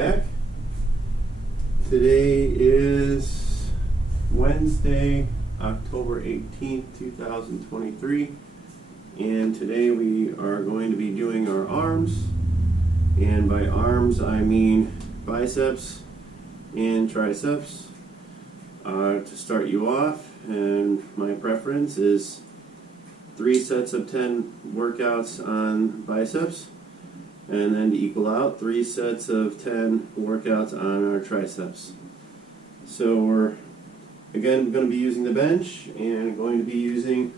back. Today is Wednesday, October 18th, 2023, and today we are going to be doing our arms, and by arms I mean biceps and triceps. To start you off, and my preference is 3 sets of 10 workouts on biceps, and then to equal out 3 sets of 10 workouts on our triceps. So we're again going to be using the bench and going to be using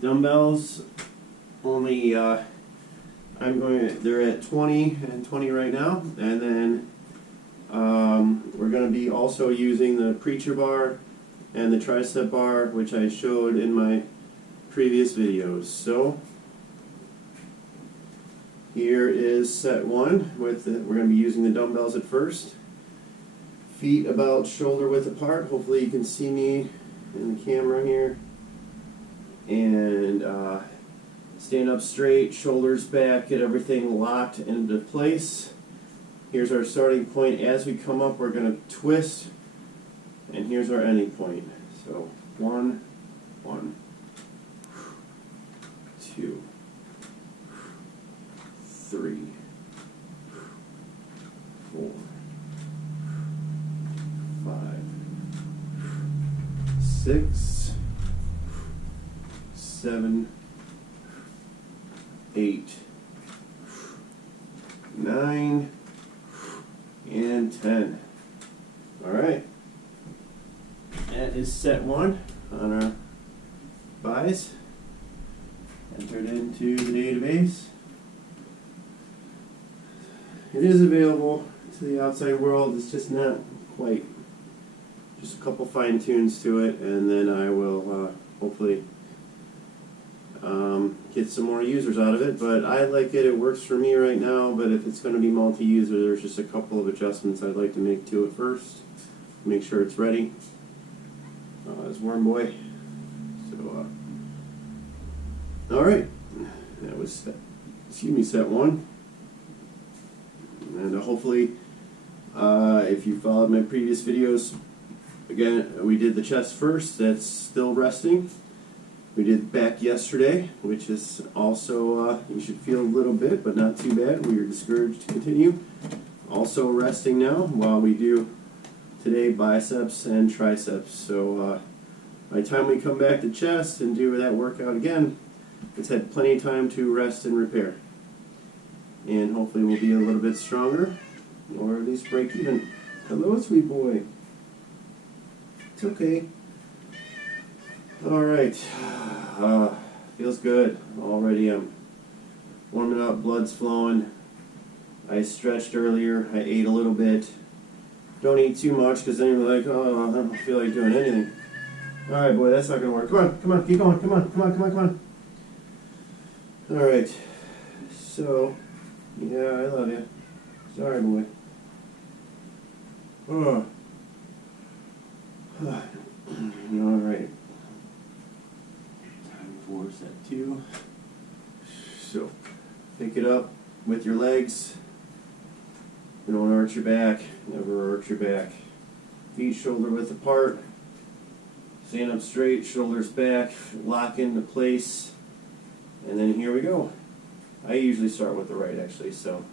dumbbells. Only they're at 20 and 20 right now, and then we're going to be also using the preacher bar and the tricep bar, which I showed in my previous videos. So here is set 1 with we're going to be using the dumbbells at first. Feet about shoulder width apart. Hopefully you can see me in the camera here. And stand up straight, shoulders back, get everything locked into place. Here's our starting point. As we come up, we're going to twist, and here's our ending point. So 1, 1, 2, 3, 4, 5, 6, 7, 8, 9, and 10. Alright. That is set 1 on our buys. Entered into the database. It is available to the outside world. It's just not quite. Just a couple fine tunes to it, and then I will hopefully get some more users out of it. But I like it. It works for me right now. But if it's going to be multi-user, there's just a couple of adjustments I'd like to make to it first. Make sure it's ready. It's Worm Boy. So, all right. That was set 1. And hopefully, if you followed my previous videos, again, we did the chest first. That's still resting. We did back yesterday, which is also, you should feel a little bit, but not too bad. We are discouraged to continue. Also resting now while we do today biceps and triceps. So by the time we come back to chest and do that workout again, it's had plenty of time to rest and repair. And hopefully we'll be a little bit stronger, or at least break even. Hello, sweet boy. It's okay. Alright. Feels good. Already I'm warming up, blood's flowing. I stretched earlier, I ate a little bit. Don't eat too much, because then you're like, oh, I don't feel like doing anything. Alright, boy, that's not going to work. Come on, keep going. Come on. Alright. So, yeah, I love you. Sorry, boy. Oh. Alright. Time for set 2. So, pick it up with your legs. You don't arch your back. Never arch your back. Feet shoulder width apart. Stand up straight, shoulders back, lock into place. And then here we go. I usually start with the right, actually, so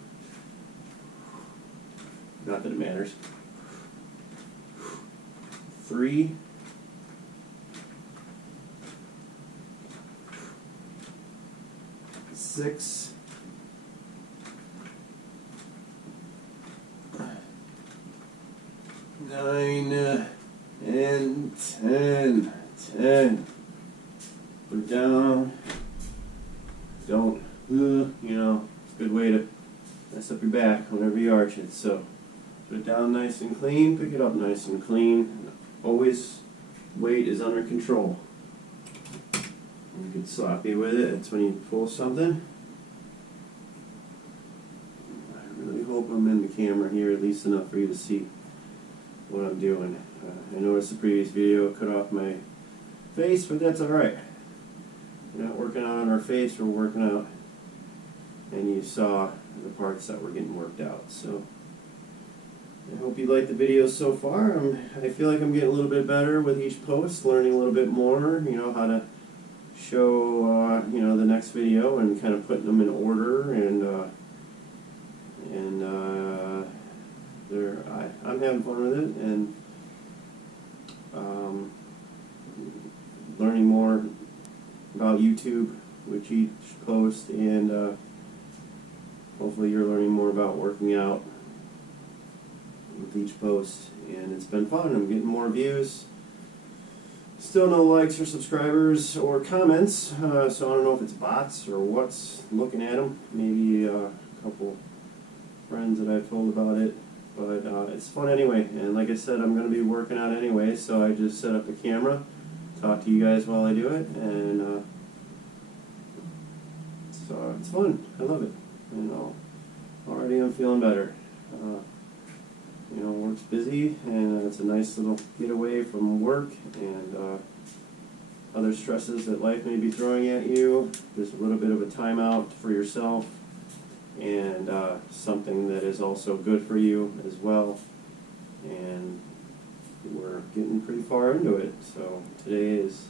not that it matters. 3, 6, 9, and 10. 10. Put it down. Don't, it's a good way to mess up your back whenever you arch it. So put it down nice and clean, pick it up nice and clean. Always weight is under control. You get sloppy with it. It's when you pull something. I really hope I'm in the camera here at least enough for you to see what I'm doing. I noticed the previous video cut off my face, but that's alright. We're not working out on our face, we're working out, and you saw the parts that were getting worked out. So I hope you like the video so far. I feel like I'm getting a little bit better with each post, learning a little bit more, how to show, the next video and kind of putting them in order, I'm having fun with it, and learning more about YouTube with each post, and hopefully you're learning more about working out with each post, and it's been fun. I'm getting more views. Still no likes or subscribers or comments, so I don't know if it's bots or what's looking at them. Maybe a couple friends that I've told about it, but it's fun anyway. And like I said, I'm going to be working out anyway, so I just set up a camera, talk to you guys while I do it, and so it's fun. I love it. Already I'm feeling better. Work's busy, and it's a nice little getaway from work and other stresses that life may be throwing at you. There's a little bit of a timeout for yourself, and something that is also good for you as well. And we're getting pretty far into it. So this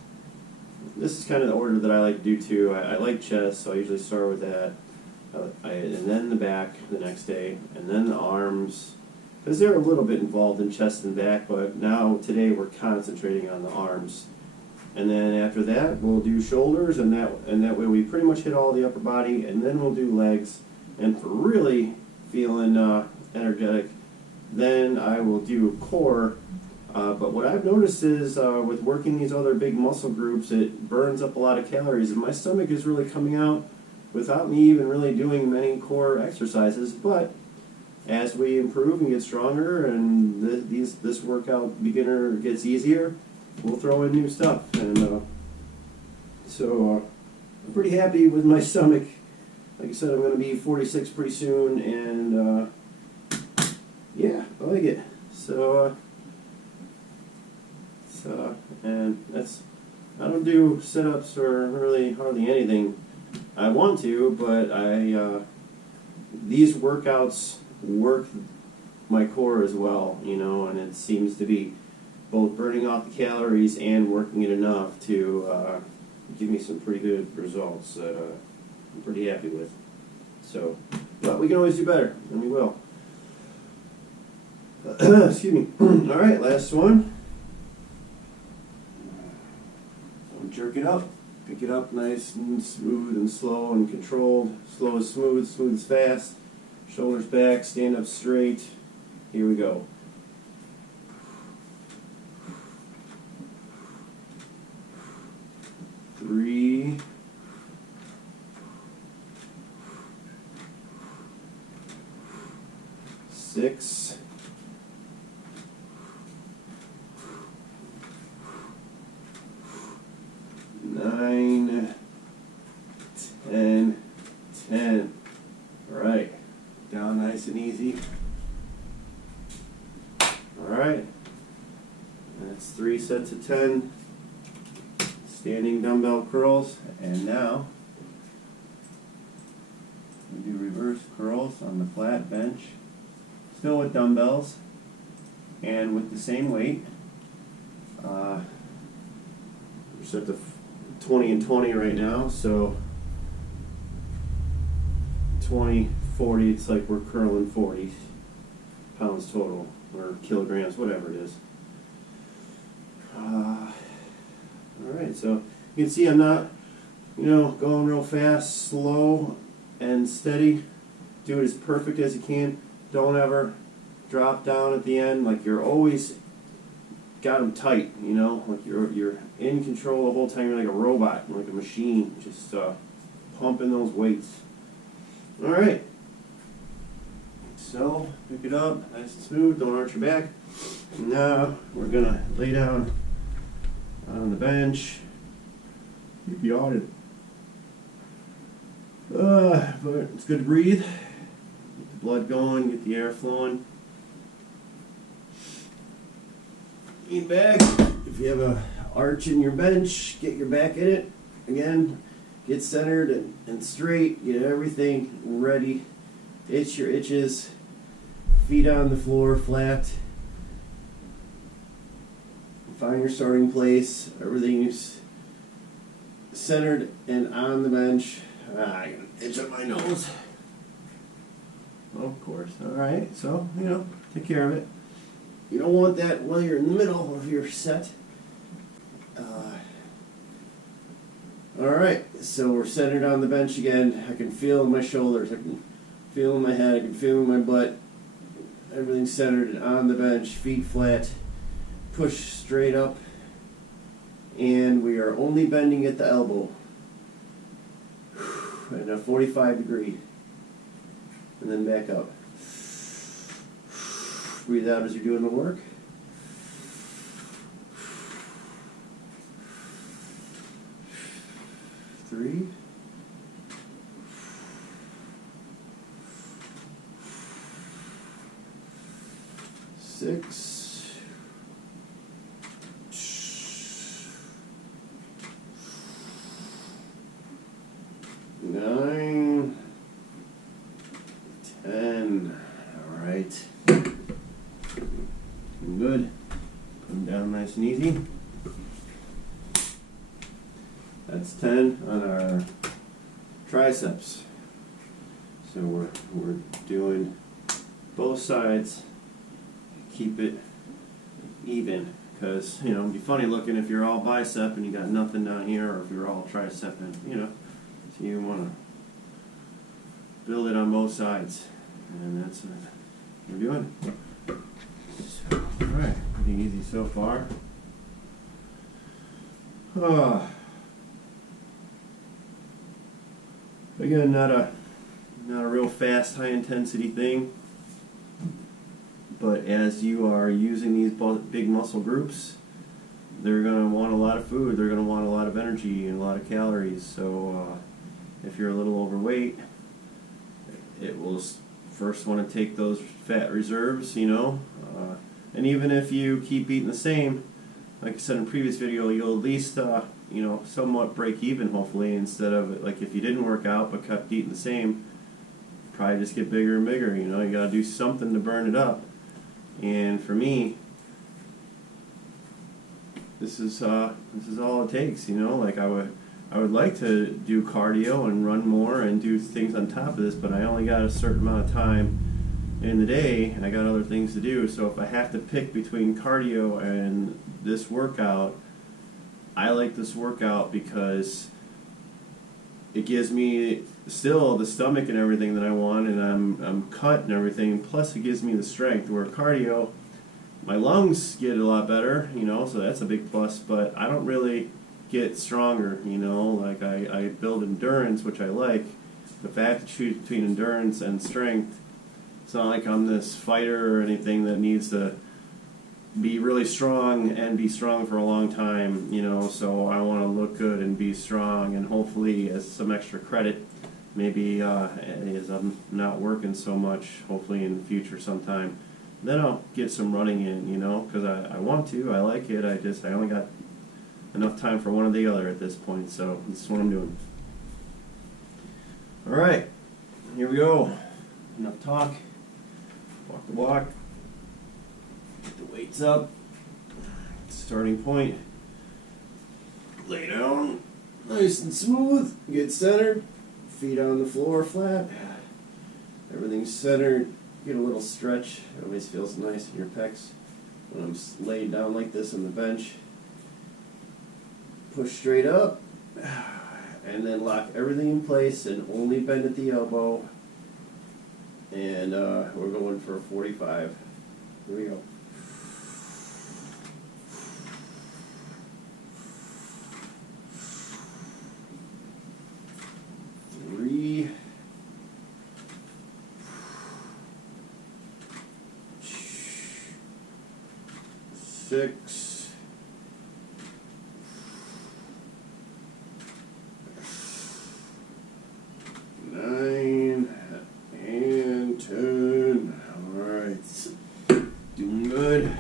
is kind of the order that I like to do too. I like chest, so I usually start with that, and then the back the next day, and then the arms, because they're a little bit involved in chest and back, but now today we're concentrating on the arms. And then after that we'll do shoulders, and that way we pretty much hit all the upper body, and then we'll do legs. And for really feeling energetic, then I will do core. But what I've noticed is with working these other big muscle groups, it burns up a lot of calories, and my stomach is really coming out without me even really doing many core exercises. But as we improve and get stronger, and this workout beginner gets easier, we'll throw in new stuff. And so I'm pretty happy with my stomach. Like I said, I'm going to be 46 pretty soon, and yeah, I like it. And I don't do sit-ups or really hardly anything. I want to, but these workouts work my core as well, and it seems to be both burning off the calories and working it enough to give me some pretty good results that I'm pretty happy with. So, but we can always do better, and we will. Excuse me. All right, last one. Jerk it up. Pick it up nice and smooth and slow and controlled. Slow is smooth, smooth is fast. Shoulders back, stand up straight. Here we go. 3, 6, 9, 10, 10. All right, down nice and easy. All right, that's 3 sets of 10 standing dumbbell curls, and now we do reverse curls on the flat bench, still with dumbbells and with the same weight. We're set to 20 and 20 right now, so 20, 40, it's like we're curling 40 pounds total, or kilograms, whatever it is. Alright, so you can see I'm not, going real fast, slow and steady. Do it as perfect as you can. Don't ever drop down at the end. Like you're always got them tight, like you're in control the whole time. You're like a robot, like a machine, just pumping those weights. All right, so pick it up nice and smooth, don't arch your back. Now we're gonna lay down on the bench. Keep yawning, but it's good to breathe, get the blood going, get the air flowing. Lean back. If you have a arch in your bench, get your back in it. Again, get centered and straight. Get everything ready. Itch your itches. feet on the floor, flat. Find your starting place. Everything's centered and on the bench. I got an itch on my nose. Of course. Alright, so, take care of it. You don't want that while you're in the middle of your set. Alright, so we're centered on the bench again. I can feel in my shoulders, I can feel in my head, I can feel in my butt. Everything's centered on the bench, feet flat, push straight up, and we are only bending at the elbow. At a 45 degree. And then back up. Breathe out as you're doing the work. 3. 6. 9. 10. All right. Good. Put them down nice and easy. That's 10 on our triceps. So we're doing both sides. Keep it even, because it'd be funny looking if you're all bicep and you got nothing down here, or if you're all tricep, and so you want to build it on both sides, and that's what we're doing. So, all right, pretty easy so far. Again, not a real fast, high intensity thing. But as you are using these big muscle groups, they're going to want a lot of food. They're going to want a lot of energy and a lot of calories. So if you're a little overweight, it will first want to take those fat reserves, and even if you keep eating the same, like I said in a previous video, you'll at least, somewhat break even, hopefully, instead of, like, if you didn't work out but kept eating the same, probably just get bigger and bigger. You got to do something to burn it up. And for me, this is all it takes. Like I would like to do cardio and run more and do things on top of this, but I only got a certain amount of time in the day, and I got other things to do. So if I have to pick between cardio and this workout, I like this workout because it gives me still the stomach and everything that I want, and I'm cut and everything, plus it gives me the strength. Where cardio, my lungs get a lot better, so that's a big plus, but I don't really get stronger, like I build endurance, which I like. If I have to choose between endurance and strength, it's not like I'm this fighter or anything that needs to be really strong and be strong for a long time, so I want to look good and be strong, and hopefully as some extra credit, maybe as I'm not working so much, hopefully in the future sometime, then I'll get some running in, because I want to, I like it, I only got enough time for one or the other at this point, so this is what I'm doing. Alright, here we go. Enough talk. Walk the walk. Get the weights up. Starting point. Lay down. Nice and smooth. Get centered. Feet on the floor flat. Everything's centered. Get a little stretch. It always feels nice in your pecs when I'm laid down like this on the bench. Push straight up. And then lock everything in place and only bend at the elbow. And we're going for a 45. Here we go. 3. 6. 9 and 10. Alright. Doing good.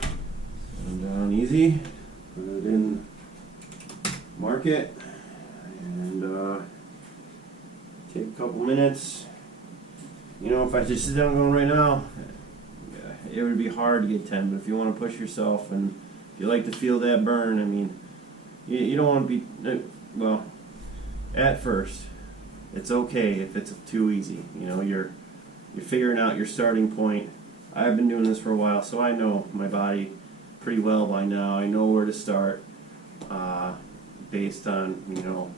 Set them down easy. Put it in market. And take a couple minutes. you know, if I just sit down going right now, it would be hard to get 10. But if you want to push yourself and if you like to feel that burn, I mean, you don't want to be, well, at first, it's okay if it's too easy. You know, you're figuring out your starting point. I've been doing this for a while, so I know my body pretty well by now. I know where to start based on, you know,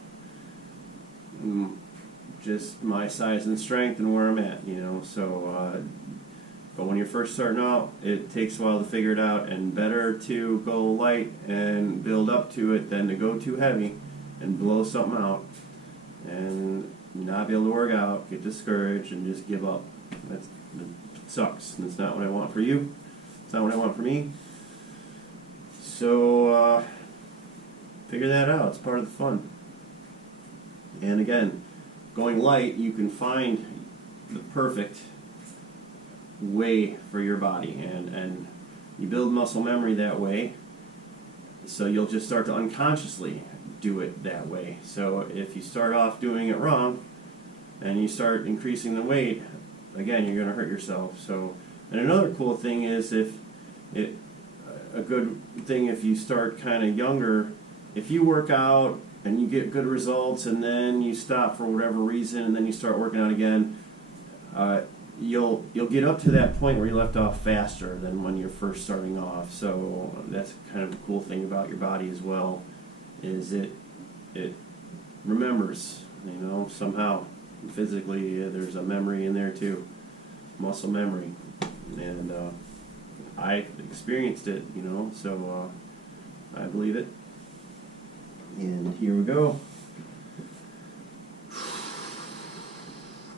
just my size and strength and where I'm at, you know. So, but when you're first starting out, it takes a while to figure it out, and better to go light and build up to it than to go too heavy and blow something out and not be able to work out, get discouraged, and just give up. That sucks. That's not what I want for you. It's not what I want for me. So figure that out. It's part of the fun. And again, going light, you can find the perfect way for your body, and you build muscle memory that way, so you'll just start to unconsciously do it that way. So if you start off doing it wrong and you start increasing the weight, again, you're going to hurt yourself. So, and another cool thing is a good thing if you start kind of younger, if you work out and you get good results and then you stop for whatever reason and then you start working out again, you'll get up to that point where you left off faster than when you're first starting off. So that's kind of a cool thing about your body as well, is it remembers, you know, somehow physically. There's a memory in there too, muscle memory, and I experienced it, you know, so I believe it. And here we go.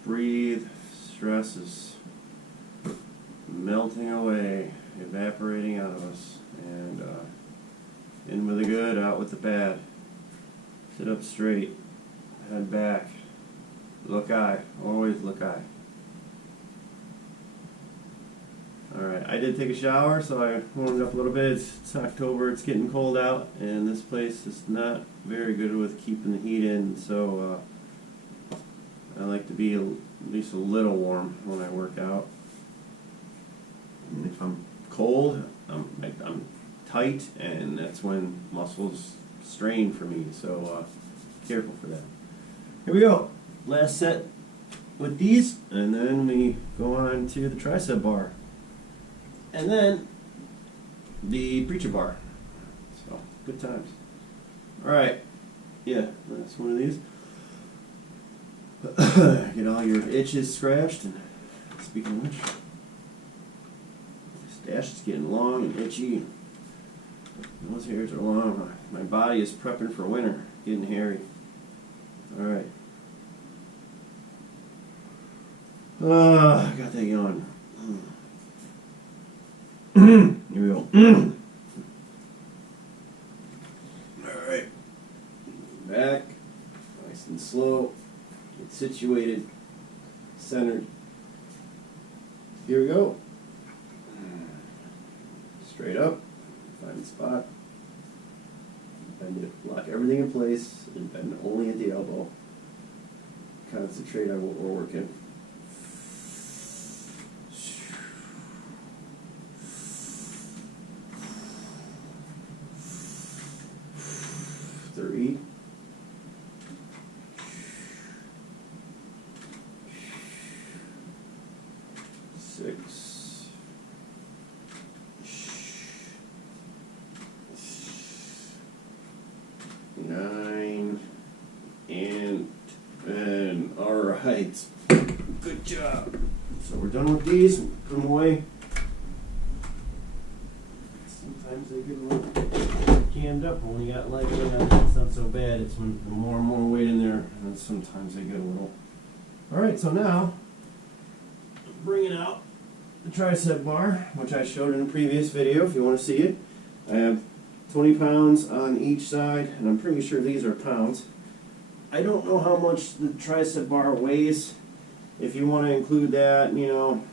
Breathe. Stress is melting away, evaporating out of us, and in with the good, out with the bad. Sit up straight, head back, look eye, always look eye. Alright, I did take a shower, so I warmed up a little bit. It's October, it's getting cold out, and this place is not very good with keeping the heat in, so I like to be at least a little warm when I work out. And if I'm cold, I'm tight, and that's when muscles strain for me, so careful for that. Here we go. Last set with these, and then we go on to the tricep bar. And then the preacher bar. So, good times. Alright, yeah, that's one of these. Get all your itches scratched, and speaking of which, the stash is getting long and itchy. Those hairs are long. My body is prepping for winter, getting hairy. Alright. I got that yawn. Here we go. Alright. Back. Nice and slow. Get situated. Centered. Here we go. Straight up. Find the spot. Bend it. Lock everything in place. And bend only at the elbow. Concentrate on what we're working. 3, 6, 9, and 10. All right. Good job. So we're done with these. Put them away. Sometimes they get a little jammed up when you got leg weight on. It's not so bad. It's when the more and more weight in there, and sometimes they get a little. All right. So now, bringing out the tricep bar, which I showed in a previous video. If you want to see it, I have 20 pounds on each side, and I'm pretty sure these are pounds. I don't know how much the tricep bar weighs. If you want to include that, you know,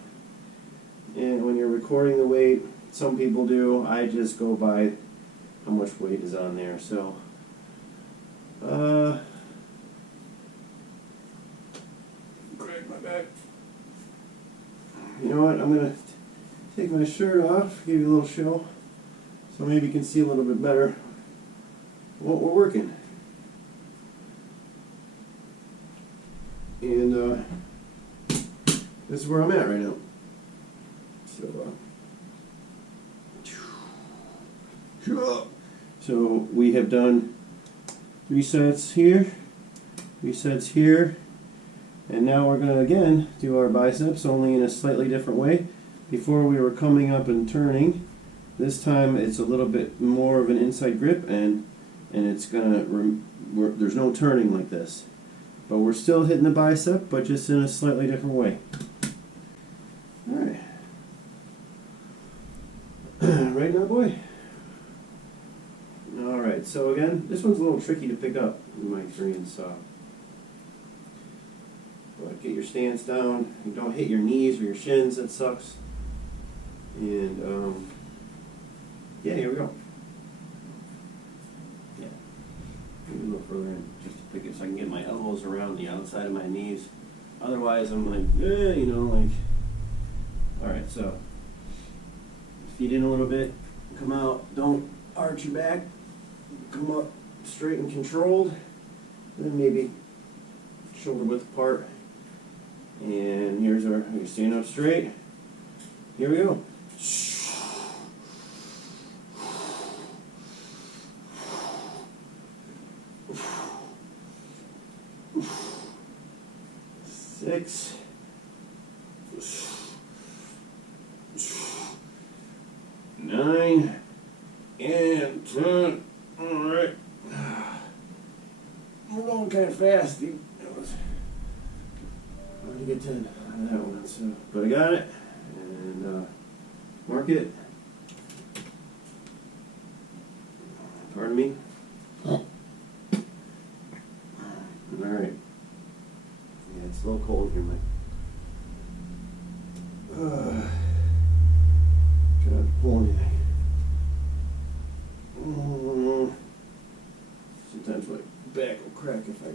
and when you're recording the weight, some people do. I just go by how much weight is on there. So, crack my back. you know what, I'm going to take my shirt off, give you a little show, so maybe you can see a little bit better what we're working. And this is where I'm at right now. So we have done 3 sets here, 3 sets here, and now we're going to again do our biceps, only in a slightly different way. Before we were coming up and turning. This time it's a little bit more of an inside grip, and it's gonna there's no turning like this, but we're still hitting the bicep, but just in a slightly different way. All right, right now, boy. All right. So again, this one's a little tricky to pick up in my experience. But get your stance down. You don't hit your knees or your shins. That sucks. And yeah, here we go. Yeah, maybe a little further in just to pick it so I can get my elbows around the outside of my knees. Otherwise, I'm like, you know, like. All right, so feet in a little bit, come out. Don't arch your back. Come up straight and controlled. And then maybe shoulder width apart. And here's our. You're standing up straight. Here we go. 6, 9, and 10. All right. We're going kind of fast, dude. That was hard to get 10 out of that one. So, but I got it. And mark it. Pardon me. All right. Yeah, it's a little cold here, Mike. Try not to pull anything. Sometimes my back will crack if I.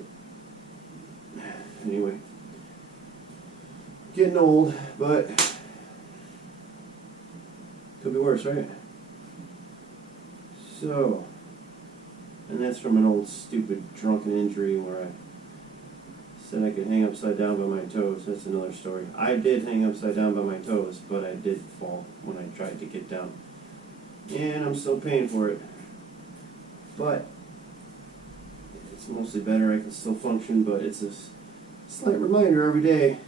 Anyway, getting old, but could be worse, right? So, and that's from an old stupid drunken injury where I said I could hang upside down by my toes. That's another story. I did hang upside down by my toes, but I did fall when I tried to get down. And I'm still paying for it. But it's mostly better. I can still function, but it's a slight reminder every day.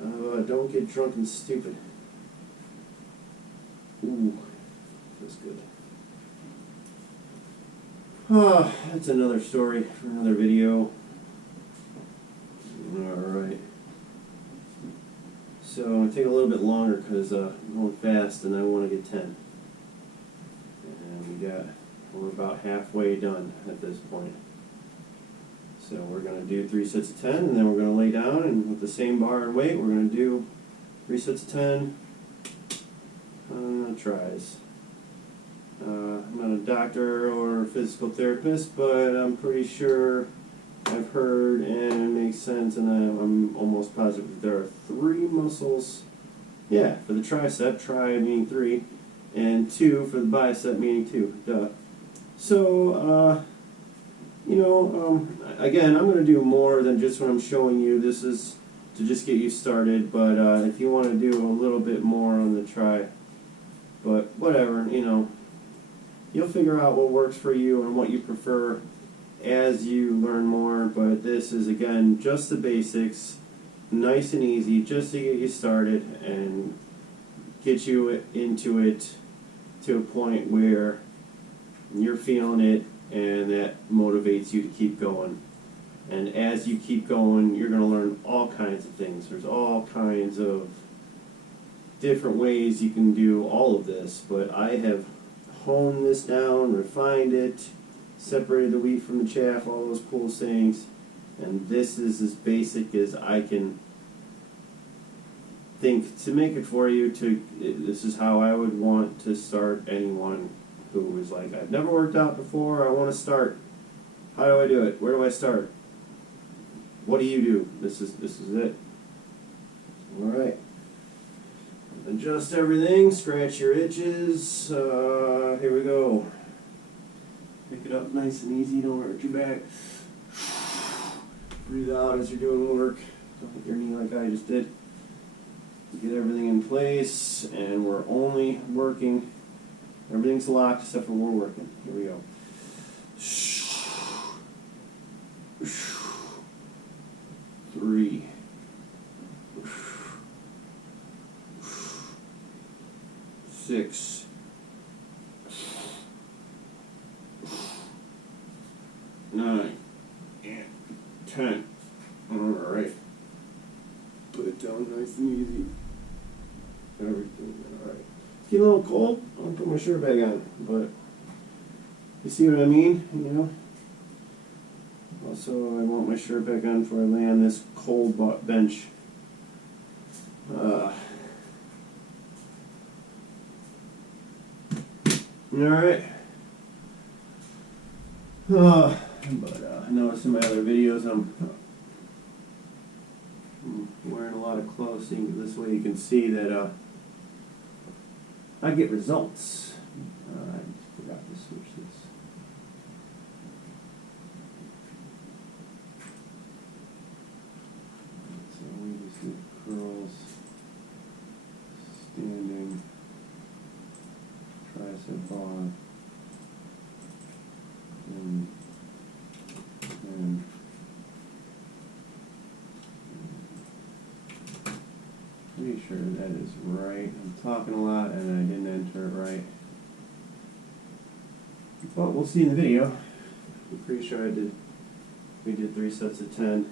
Don't get drunk and stupid. Ooh, feels good. That's another story for another video. Alright. So I'm going to take a little bit longer because I'm going fast and I want to get 10. And we're about halfway done at this point. So we're going to do 3 sets of 10, and then we're going to lay down, and with the same bar and weight, we're going to do 3 sets of 10 tries. I'm not a doctor or a physical therapist, but I'm pretty sure I've heard and it makes sense, and I'm almost positive that there are 3 muscles. Yeah, for the tricep, tri meaning 3, and 2 for the bicep meaning 2. Duh. So, again, I'm going to do more than just what I'm showing you. This is to just get you started, but if you want to do a little bit more on the tri, but whatever, you'll figure out what works for you and what you prefer as you learn more. But this is, again, just the basics, nice and easy, just to get you started and get you into it to a point where you're feeling it, and that motivates you to keep going. And as you keep going, you're going to learn all kinds of things. There's all kinds of different ways you can do all of this, but I have honed this down, refined it, separated the wheat from the chaff, all those cool sayings, and this is as basic as I can think to make it for you. This is how I would want to start anyone who is like, I've never worked out before, I want to start. How do I do it? Where do I start? What do you do? This is it. All right. adjust everything, scratch your itches. Here we go. Pick it up nice and easy, don't hurt your back. Breathe out as you're doing work. Don't hit your knee like I just did. Get everything in place, and we're only working. Everything's locked except for we're working. Here we go. 3. 6. 9. And 10. Alright. Put it down nice and easy. Everything, alright. It's getting a little cold. I'll put my shirt back on, but you see what I mean? You know? Also, I want my shirt back on before I lay on this cold bench. Alright. I noticed in my other videos I'm wearing a lot of clothes. This way you can see that I get results. I forgot to switch this. So we just do curls, standing, tricep bar, and pretty sure that is right. I'm talking a lot and I didn't enter it right. But we'll see in the video. I'm pretty sure we did 3 sets of 10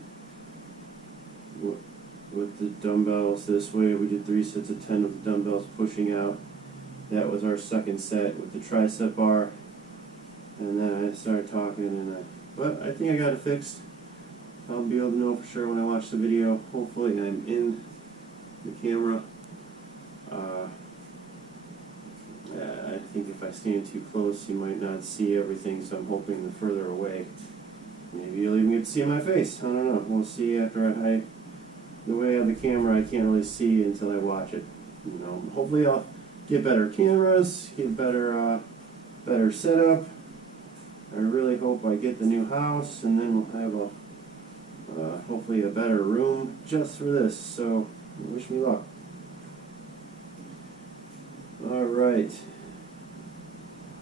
with the dumbbells this way. We did 3 sets of 10 with the dumbbells pushing out. That was our second set with the tricep bar. And then I started talking and but I think I got it fixed. I'll be able to know for sure when I watch the video. Hopefully I'm in the camera. I think if I stand too close you might not see everything, so I'm hoping the further away maybe you'll even get to see my face. I don't know. We'll see after the way I have the camera I can't really see until I watch it. You know, hopefully I'll get better cameras, get better setup. I really hope I get the new house, and then we'll have hopefully a better room just for this. So wish me luck. Alright.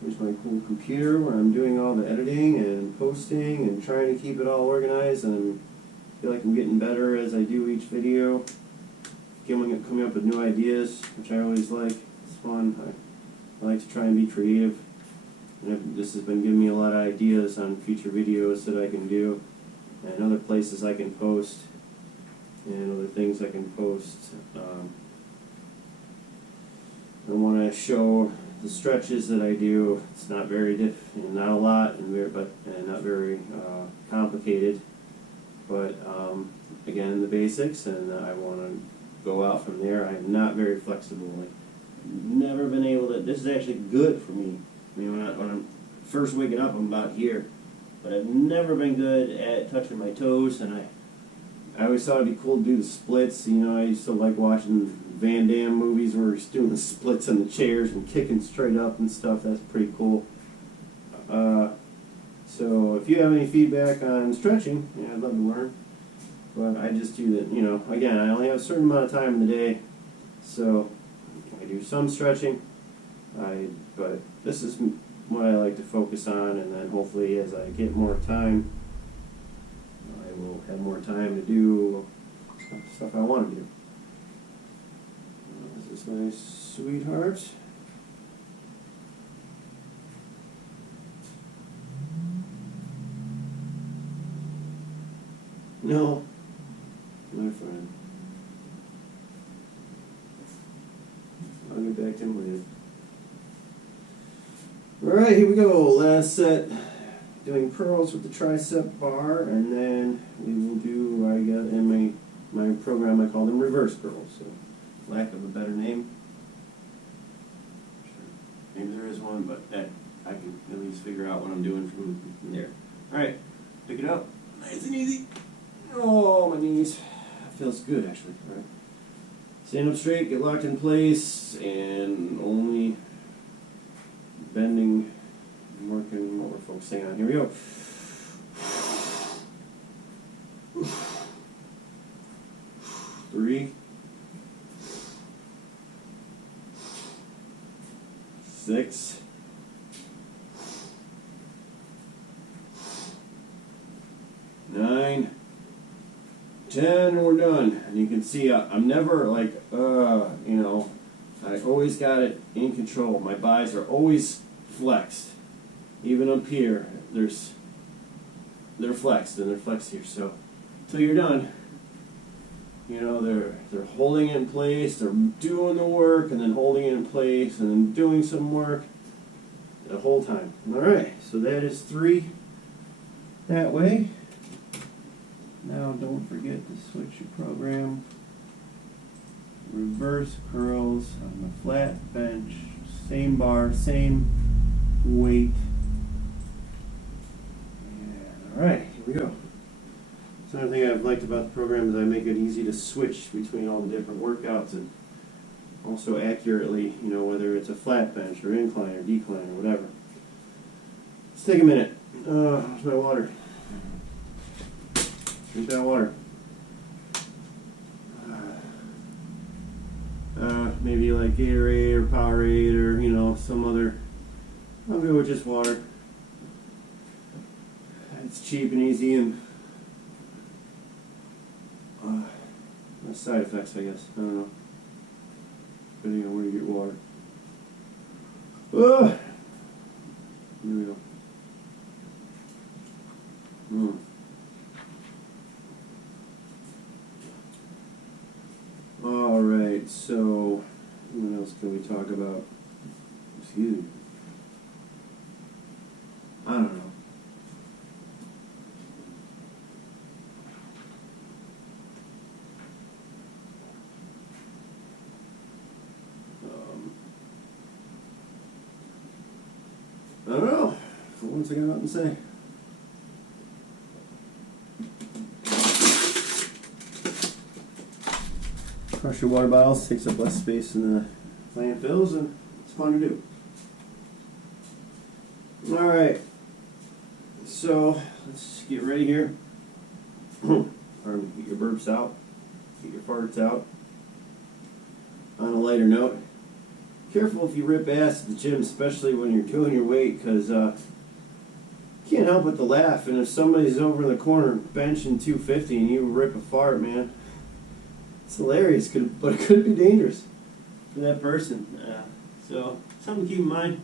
Here's my cool computer where I'm doing all the editing and posting and trying to keep it all organized, and I feel like I'm getting better as I do each video. Coming up with new ideas, which I always like. It's fun. I like to try and be creative. And this has been giving me a lot of ideas on future videos that I can do, and other places I can post, and other things I can post. I want to show the stretches that I do. It's not very not a lot, and not very complicated. But again, the basics, and I want to go out from there. I'm not very flexible. I've never been able to. This is actually good for me. I mean, when I'm first waking up, I'm about here, but I've never been good at touching my toes, and I always thought it'd be cool to do the splits. You know, I used to like watching Van Damme movies where he's doing the splits in the chairs and kicking straight up and stuff. That's pretty cool. So if you have any feedback on stretching, yeah, I'd love to learn. But I just do that, you know, again, I only have a certain amount of time in the day, so I do some stretching. But this is what I like to focus on, and then hopefully as I get more time, I will have more time to do stuff I want to do. This is my sweetheart. No, my friend. I'll get back to him later. Alright, here we go. Last set. Doing curls with the tricep bar, and then we will do, I got in my program, I call them reverse curls, so lack of a better name. Maybe there is one, but that I can at least figure out what I'm doing from there. Alright, pick it up. Nice and easy. Oh, my knees. That feels good, actually. Alright. Stand up straight, get locked in place, and only bending, working what we're focusing on. Here we go. 3, 6, 9, 10, and we're done. And you can see I'm never like, I always got it in control. My buys are always flexed. Even up here, they're flexed, and they're flexed here. So until you're done, they're holding it in place, they're doing the work, and then holding it in place, and then doing some work the whole time. Alright, so that is 3 that way. Now don't forget to switch your program. Reverse curls on the flat bench, same bar, same weight. Alright, here we go. So another thing I've liked about the program is I make it easy to switch between all the different workouts, and also accurately, whether it's a flat bench or incline or decline or whatever. Let's take a minute. Where's my water? Drink that water. Maybe like Gatorade or Powerade or some other. I'll go with just water. It's cheap and easy, and no side effects, I guess. I don't know. Depending on where you get water. Here we go. Alright, so what else can we talk about? Excuse me. I don't know. I don't know. For once I got nothing to say. Crush your water bottles, takes up less space in the landfills, and it's fun to do. Alright, so let's get ready here. Or get your burps out, get your farts out. On a lighter note, careful if you rip ass at the gym, especially when you're doing your weight, because you can't help but to laugh. And if somebody's over in the corner benching 250 and you rip a fart, man, it's hilarious, but it could be dangerous for that person. So, something to keep in mind.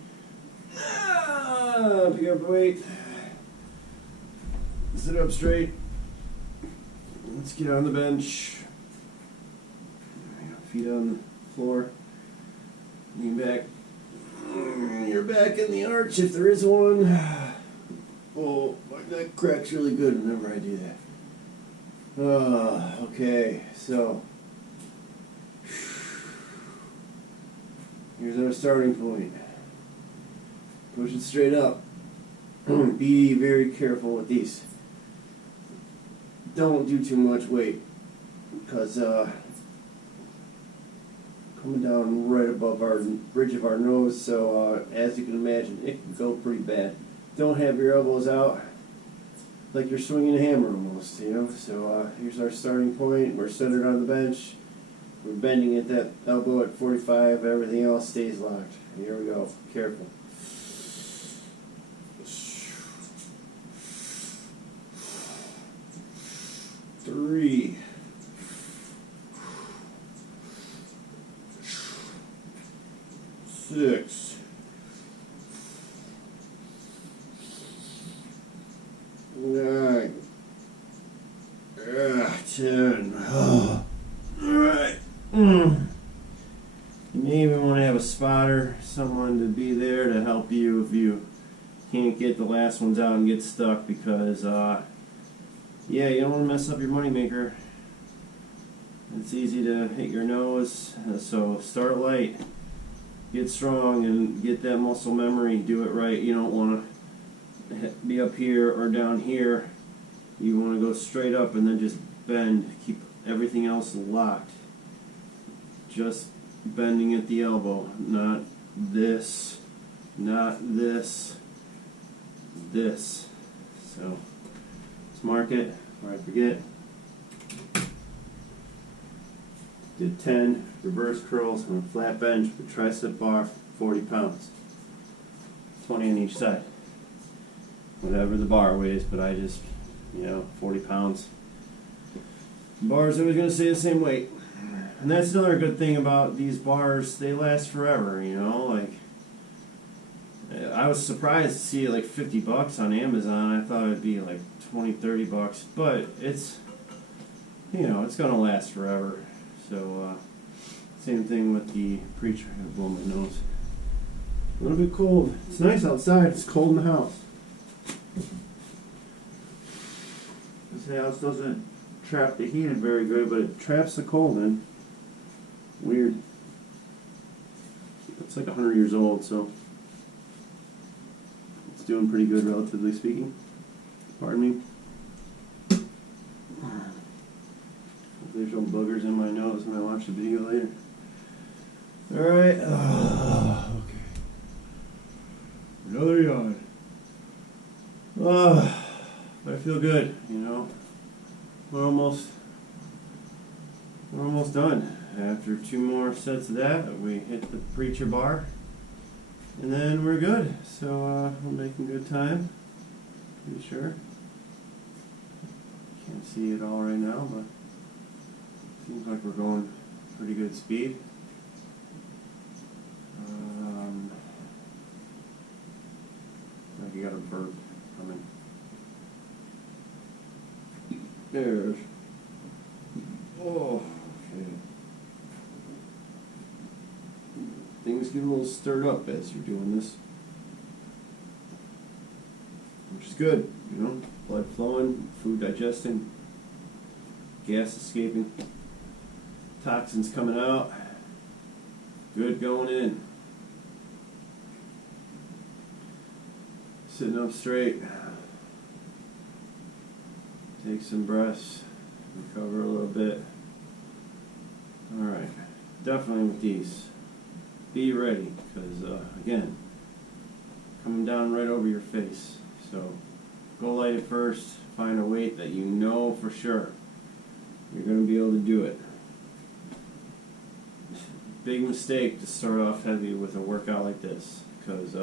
Pick up the weight. Sit up straight. Let's get on the bench. Feet on the floor. Lean back. You're back in the arch if there is one. Oh, my neck cracks really good whenever I do that. Okay, so here's our starting point. Push it straight up. Be very careful with these. Don't do too much weight, because coming down right above our bridge of our nose, so as you can imagine, it can go pretty bad. Don't have your elbows out like you're swinging a hammer almost, So here's our starting point. We're centered on the bench. We're bending at that elbow at 45. Everything else stays locked. Here we go. Careful. 3, 6, 9, 10. Alright. You may even want to have a spotter, someone to be there to help you if you can't get the last ones out and get stuck, because yeah, you don't want to mess up your moneymaker. It's easy to hit your nose, so start light, get strong, and get that muscle memory. Do it right. You don't want to be up here or down here. You want to go straight up and then just bend. Keep everything else locked. just bending at the elbow, not this, not this, this. So let's mark it before I forget. Did 10 reverse curls on a flat bench with tricep bar, 40 pounds. 20 on each side. Whatever the bar weighs, but I just, 40 pounds. Bars always going to stay the same weight. And that's another good thing about these bars, they last forever, like, I was surprised to see like $50 on Amazon. I thought it'd be like $20-30, but it's, it's going to last forever. So, same thing with the Preacher. I'm going to blow my nose. A little bit cold. It's nice outside. It's cold in the house. This house doesn't trap the heat in very good, but it traps the cold in. Weird. It's like 100 years old, so it's doing pretty good, relatively speaking. Pardon me. There's no boogers in my nose when I watch the video later. Alright. Okay. Another yawn. But I feel good, We're almost done. After 2 more sets of that, we hit the Preacher bar, and then we're good. So we're making good time. Pretty sure. Can't see it all right now, but seems like we're going pretty good speed. Like you got a burp coming. There's. Oh, okay. Things get a little stirred up as you're doing this, which is good, Blood flowing, food digesting, gas escaping, toxins coming out, good going in. Sitting up straight. Take some breaths, recover a little bit. Alright, definitely with these, be ready, because again, coming down right over your face. So go light at first, find a weight that you know for sure you're going to be able to do it. Big mistake to start off heavy with a workout like this, because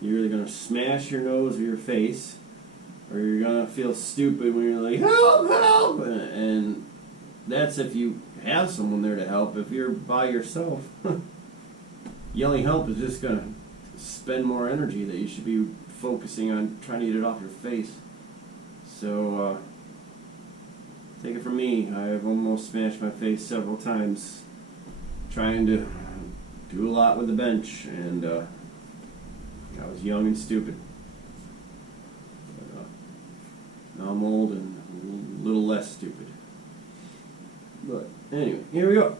you're either going to smash your nose or your face, or you're going to feel stupid when you're like, help, help! And that's if you have someone there to help. If you're by yourself, yelling help is just going to spend more energy that you should be focusing on trying to get it off your face. So, take it from me, I've almost smashed my face several times trying to do a lot with the bench, and I was young and stupid. But, now I'm old and a little less stupid. But anyway, here we go.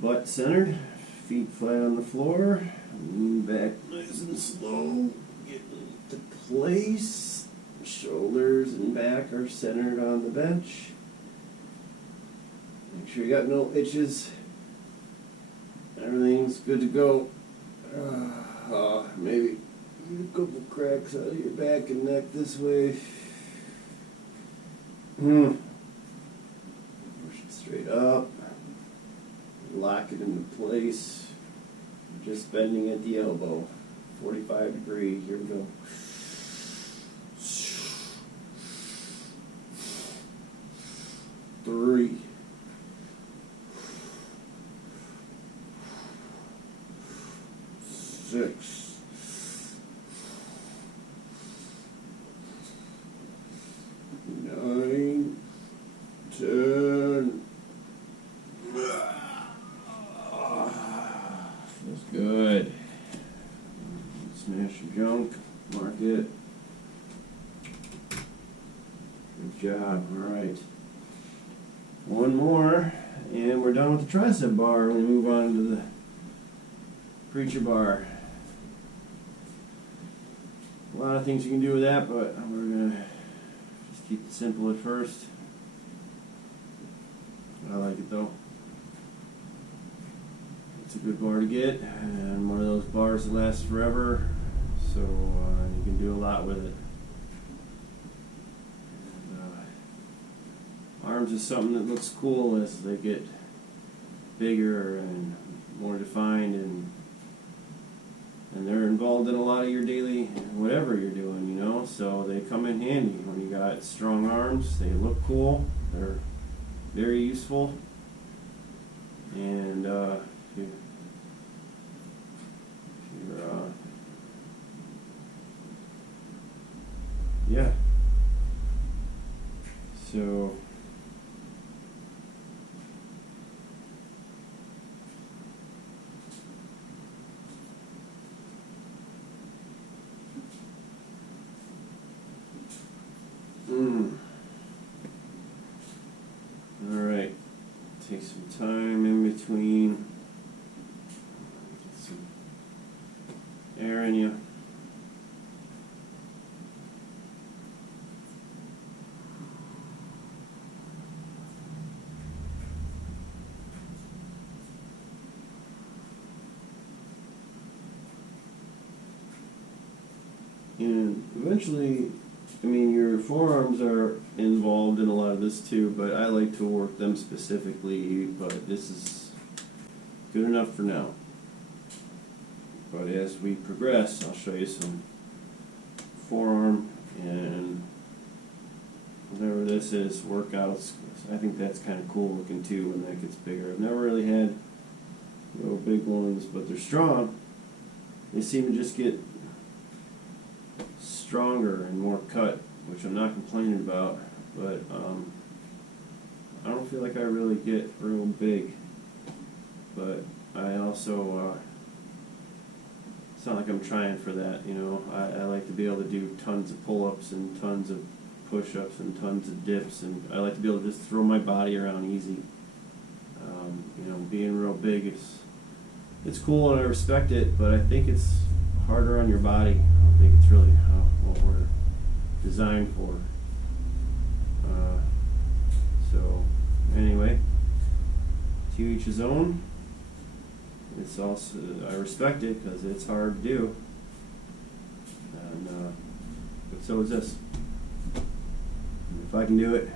Butt centered, feet flat on the floor, lean back nice and slow, get into place. Shoulders and back are centered on the bench. Make sure you got no itches. Everything's good to go. Maybe get a couple cracks out of your back and neck this way. Push it straight up. Lock it into place. Just bending at the elbow. 45 degree. Here we go. 3. 6. 9. 10. Feels good. Smash your junk. Mark it. Good job. All right. One more, and we're done with the tricep bar. We move on to the Preacher bar. A lot of things you can do with that, but we're going to just keep it simple at first. I like it though. It's a good bar to get, and one of those bars that lasts forever, so you can do a lot with it. And, arms is something that looks cool as they get bigger and more defined, and they're involved in a lot of your daily whatever you're doing, you know, so they come in handy. When you got strong arms, they look cool, they're very useful, and yeah, so all right, take some time in between, get some air in you. And eventually, I mean, your forearms are involved in a lot of this too, but I like to work them specifically, but this is good enough for now. But as we progress, I'll show you some forearm and whatever this is, workouts. I think that's kind of cool looking too when that gets bigger. I've never really had real big ones, but they're strong. They seem to just get stronger and more cut, which I'm not complaining about, but I don't feel like I really get real big, but I also it's not like I'm trying for that, you know. I like to be able to do tons of pull-ups and tons of push-ups and tons of dips, and I like to be able to just throw my body around easy. You know, being real big, it's cool and I respect it, but I think it's harder on your body. I don't think it's really what we're designed for. So anyway, to each his own. It's also, I respect it because it's hard to do, and but so is this. And if I can do it,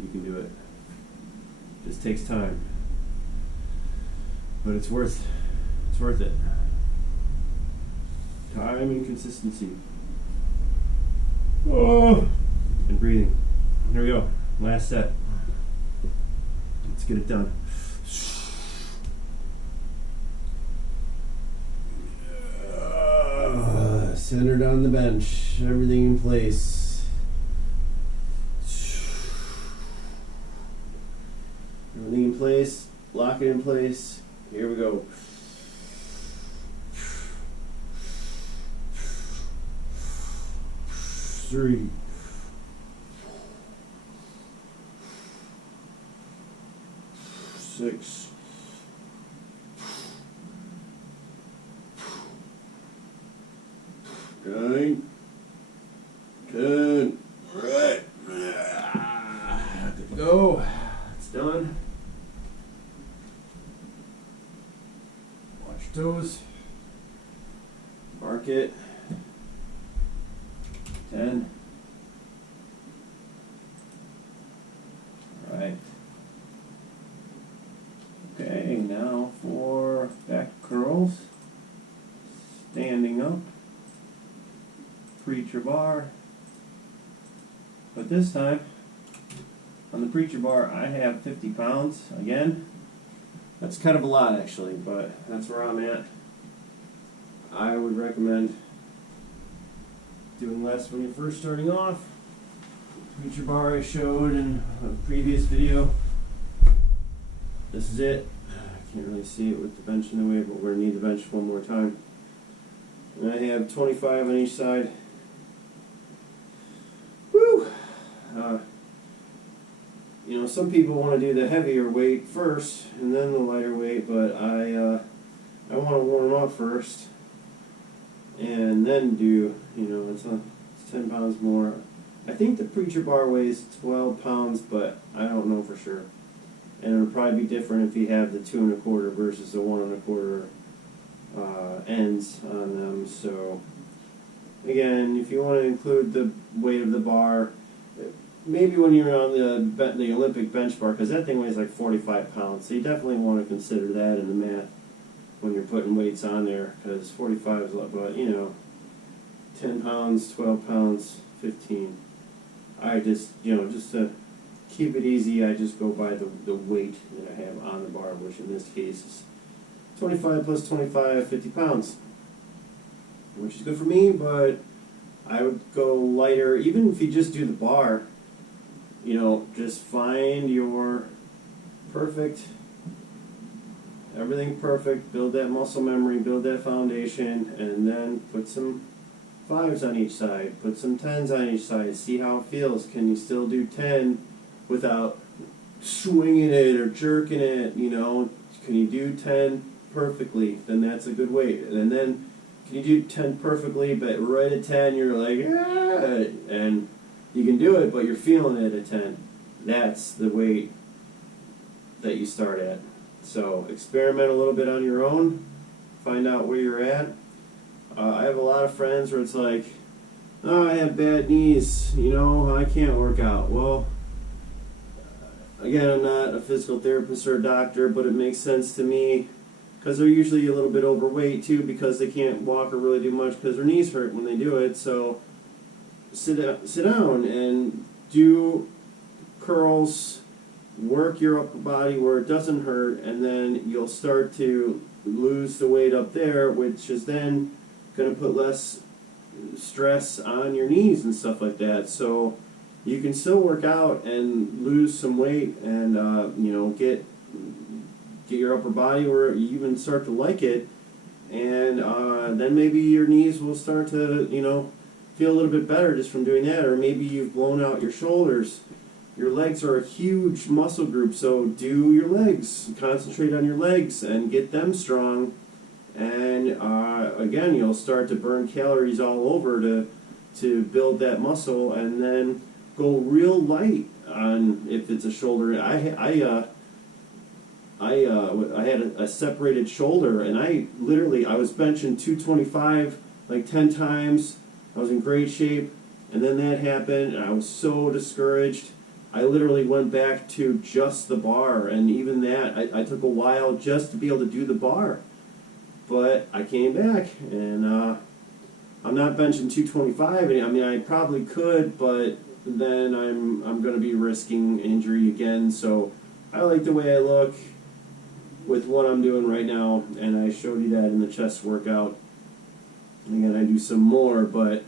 you can do it. It just takes time, but it's worth it. Time and consistency. Oh, and breathing. Here we go. Last set. Let's get it done. Centered on the bench. Everything in place. Everything in place. Lock it in place. Here we go. 3, 6, 9, 10. Right. Good to go. It's done. Watch toes. Mark it. 10. Alright. Okay, now for back curls. Standing up. Preacher bar. But this time, on the preacher bar, I have 50 pounds. Again, that's kind of a lot actually, but that's where I'm at. I would recommend doing less when you're first starting off. Preacher bar I showed in a previous video. This is it. I can't really see it with the bench in the way, but we're going to need the bench one more time. And I have 25 on each side. Woo! You know, some people want to do the heavier weight first and then the lighter weight, but I want to warm up first and then do, you know, it's 10 pounds more. I think the preacher bar weighs 12 pounds, but I don't know for sure. and it'll probably be different if you have the 2 1/4 versus the 1 1/4 ends on them. So again, if you want to include the weight of the bar, maybe when you're on the Olympic bench bar, because that thing weighs like 45 pounds, so you definitely want to consider that in the math when you're putting weights on there, because 45 is about, 10 pounds, 12 pounds, 15. I just, just to keep it easy, I just go by the weight that I have on the bar, which in this case is 25 plus 25, 50 pounds, which is good for me, but I would go lighter, even if you just do the bar, just find your perfect, everything perfect, build that muscle memory, build that foundation, and then put some 5s on each side, put some 10s on each side, see how it feels. Can you still do 10 without swinging it or jerking it, Can you do 10 perfectly? Then that's a good weight. And then, can you do 10 perfectly, but right at 10 you're like, ah, and you can do it, but you're feeling it at 10. That's the weight that you start at. So experiment a little bit on your own, find out where you're at. I have a lot of friends where it's like, oh, I have bad knees, I can't work out. Well, again, I'm not a physical therapist or a doctor, but it makes sense to me, because they're usually a little bit overweight too, because they can't walk or really do much because their knees hurt when they do it. So sit down and do curls, work your upper body where it doesn't hurt, and then you'll start to lose the weight up there, which is then going to put less stress on your knees and stuff like that. So you can still work out and lose some weight, and get your upper body where you even start to like it, and then maybe your knees will start to feel a little bit better just from doing that. Or maybe you've blown out your shoulders. Your legs are a huge muscle group, so do your legs. Concentrate on your legs and get them strong. And again, you'll start to burn calories all over to build that muscle, and then go real light on if it's a shoulder. I had a separated shoulder, and I was benching 225 like 10 times. I was in great shape, and then that happened, and I was so discouraged. I literally went back to just the bar, and even that, I took a while just to be able to do the bar. But I came back, and I'm not benching 225. I probably could, but then I'm going to be risking injury again. So I like the way I look with what I'm doing right now, and I showed you that in the chest workout. Again, I do some more, but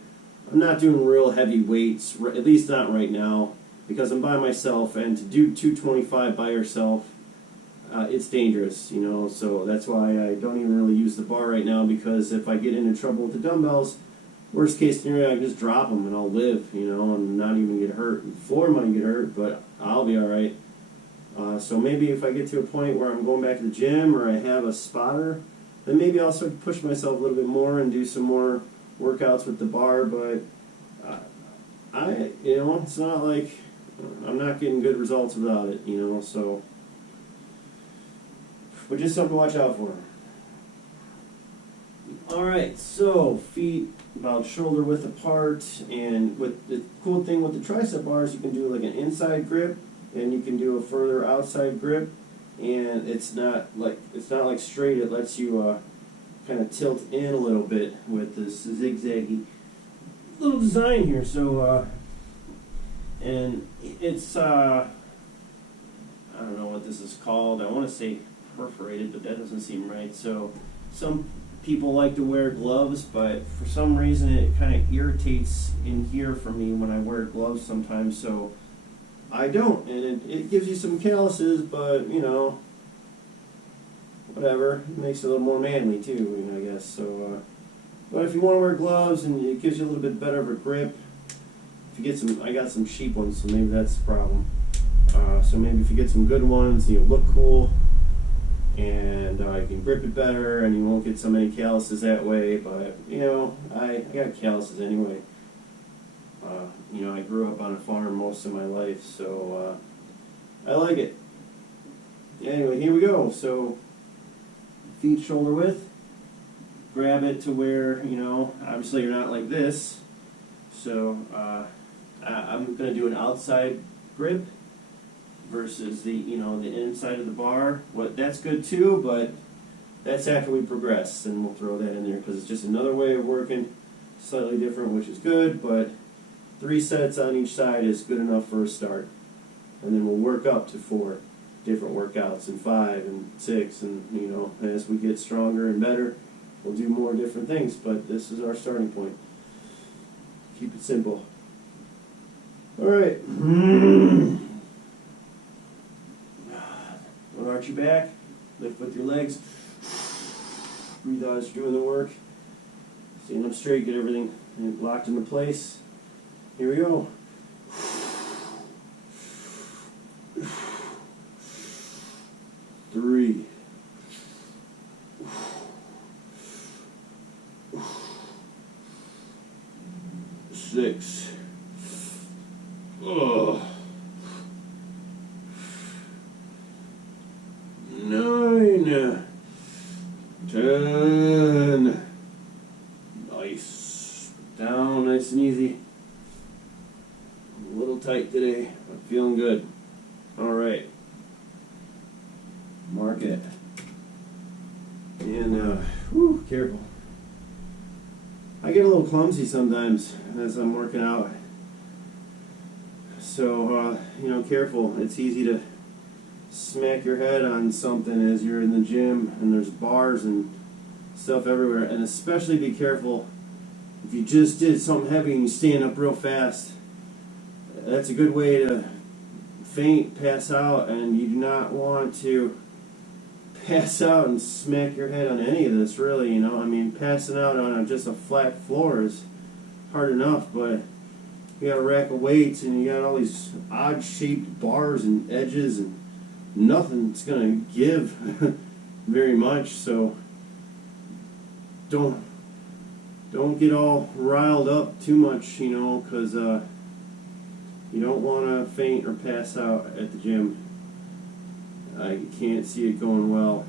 I'm not doing real heavy weights, at least not right now, because I'm by myself, and to do 225 by yourself, it's dangerous, so that's why I don't even really use the bar right now, because if I get into trouble with the dumbbells, worst case scenario, I can just drop them and I'll live, and not even get hurt. The floor might get hurt, but I'll be alright. So maybe if I get to a point where I'm going back to the gym, or I have a spotter, then maybe I'll start to push myself a little bit more and do some more workouts with the bar. But it's not like I'm not getting good results without it, so. But just something to watch out for. Alright, so feet about shoulder width apart, and with the cool thing with the tricep bars, you can do like an inside grip, and you can do a further outside grip, and it's not like straight. It lets you kind of tilt in a little bit with this zigzaggy little design here. So and it's I don't know what this is called. I want to say perforated, but that doesn't seem right. So some people like to wear gloves, but for some reason it kind of irritates in here for me when I wear gloves sometimes, so I don't, and it gives you some calluses, but whatever, it makes it a little more manly too, I guess. So but if you want to wear gloves, and it gives you a little bit better of a grip, if you get some, I got some cheap ones, so maybe that's the problem. So maybe if you get some good ones, you'll look cool, and you can grip it better, and you won't get so many calluses that way. But I got calluses anyway. I grew up on a farm most of my life, so I like it. anyway, here we go. So feet shoulder width. Grab it to where, you know, obviously you're not like this. So I'm going to do an outside grip versus the, you know, the inside of the bar. That's good too, but that's after we progress, and we'll throw that in there because it's just another way of working, slightly different, which is good, but 3 sets on each side is good enough for a start. And then we'll work up to 4 different workouts, and 5 and 6, and, you know, as we get stronger and better, we'll do more different things, but this is our starting point. Keep it simple. All right. Don't arch your back. Lift with your legs. Breathe out as you're doing the work. Stand up straight. Get everything locked into place. Here we go. 3. 6. 9. 10. Nice. Down nice and easy. A little tight today, but feeling good. Alright. Mark it. And, careful. I get a little clumsy sometimes as I'm working out. So, you know, careful. It's easy to smack your head on something as you're in the gym and there's bars and stuff everywhere. And especially be careful if you just did something heavy and you stand up real fast. That's a good way to faint, pass out, and you do not want to pass out and smack your head on any of this, really, you know. I mean, passing out on just a flat floor is hard enough, but you got a rack of weights and you got all these odd shaped bars and edges, and nothing's gonna give very much. So don't get all riled up too much, you know, because you don't want to faint or pass out at the gym. I can't see it going well.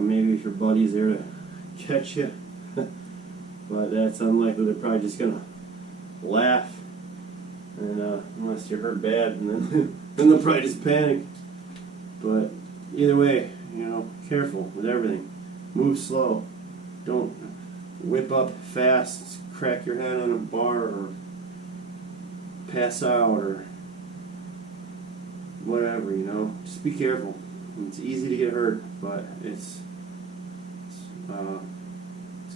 Maybe if your buddy's there to catch you, but that's unlikely. They're probably just gonna laugh, and unless you're hurt bad, and then then they'll probably just panic. But either way, you know, careful with everything. Move slow. Don't whip up fast, crack your head on a bar, or pass out, or whatever, you know. Just be careful. It's easy to get hurt, but it's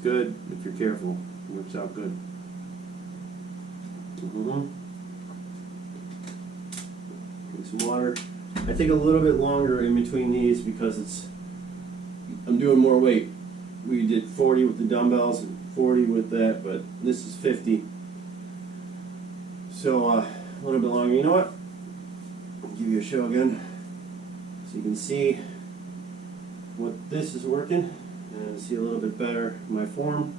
good if you're careful. It works out good. Get some water. I take a little bit longer in between these because I'm doing more weight. We did 40 with the dumbbells and 40 with that, but this is 50. So a little bit longer. You know what? I'll give you a show again so you can see what this is working and see a little bit better my form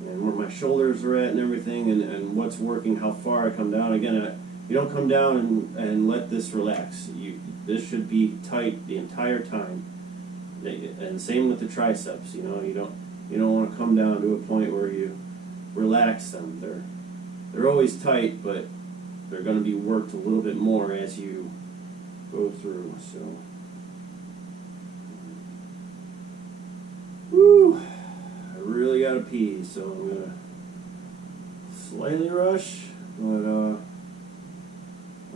and where my shoulders are at and everything, and what's working, how far I come down. Again, you don't come down and let this relax. This should be tight the entire time. And same with the triceps. You know, you don't want to come down to a point where you relax them. They're always tight, but they're going to be worked a little bit more as you go through. So, woo! I really got to pee, so I'm gonna slightly rush, but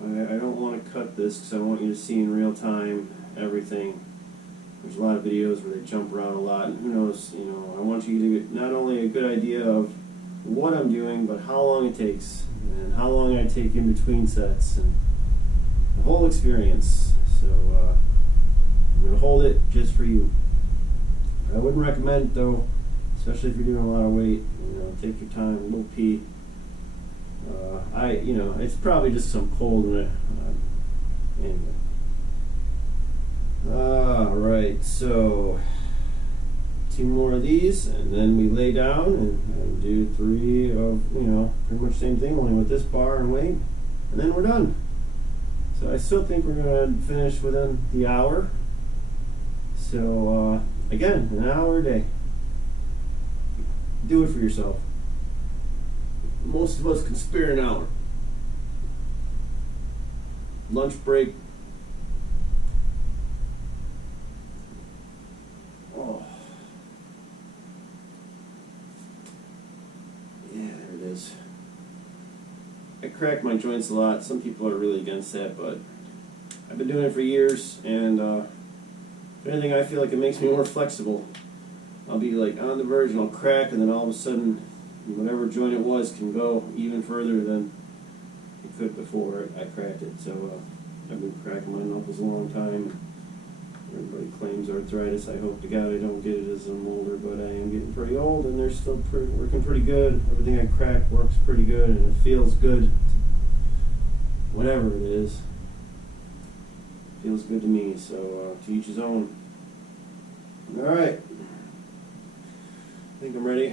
I don't want to cut this because I want you to see in real time everything. There's a lot of videos where they jump around a lot, and who knows, you know, I want you to get not only a good idea of what I'm doing, but how long it takes, and how long I take in between sets, and the whole experience. So I'm going to hold it just for you. I wouldn't recommend it, though, especially if you're doing a lot of weight. You know, take your time, a little pee. You know, it's probably just some cold in it. Anyway. Alright, so 2 more of these, and then we lay down and do 3 of, you know, pretty much the same thing, only with this bar and weight, and then we're done. So I still think we're going to finish within the hour. So again, an hour a day. Do it for yourself. Most of us can spare an hour. Lunch break. Oh. Yeah, there it is. I crack my joints a lot. Some people are really against that, but I've been doing it for years, and if anything, I feel like it makes me more flexible. I'll be like on the verge and I'll crack, and then all of a sudden, whatever joint it was can go even further than it could before I cracked it. So I've been cracking my knuckles a long time. Everybody claims arthritis. I hope to God I don't get it as I'm older, but I am getting pretty old, and they're still working pretty good. Everything I crack works pretty good, and it feels good. Whatever it is, feels good to me. So to each his own. All right. I think I'm ready.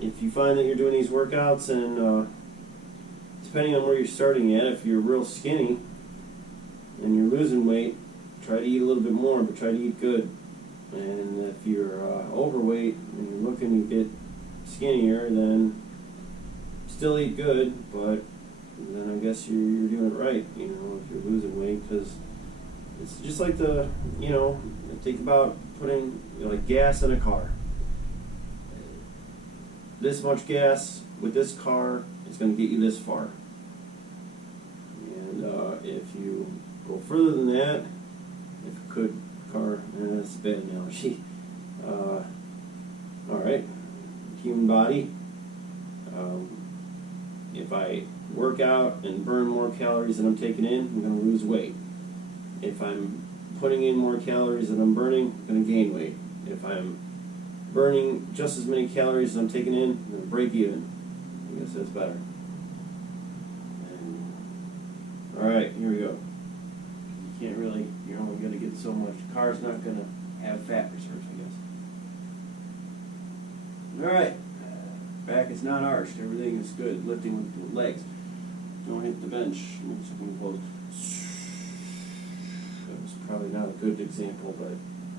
If you find that you're doing these workouts and depending on where you're starting at, if you're real skinny and you're losing weight, try to eat a little bit more, but try to eat good. And if you're overweight and you're looking to get skinnier, then still eat good, but then I guess you're doing it right, you know, if you're losing weight, because it's just like think about putting like gas in a car. This much gas with this car is going to get you this far. And if you go further than that, if you could, that's a bad analogy. Alright, human body. If I work out and burn more calories than I'm taking in, I'm going to lose weight. If I'm putting in more calories than I'm burning, I'm going to gain weight. If I'm burning just as many calories as I'm taking in, I'm going to break even. I guess that's better. Alright, here we go. You can't really, you're only going to get so much. The car's not going to have fat reserves, I guess. Alright, back is not arched. Everything is good. Lifting with the legs. Don't hit the bench. Makes something close. That was probably not a good example, but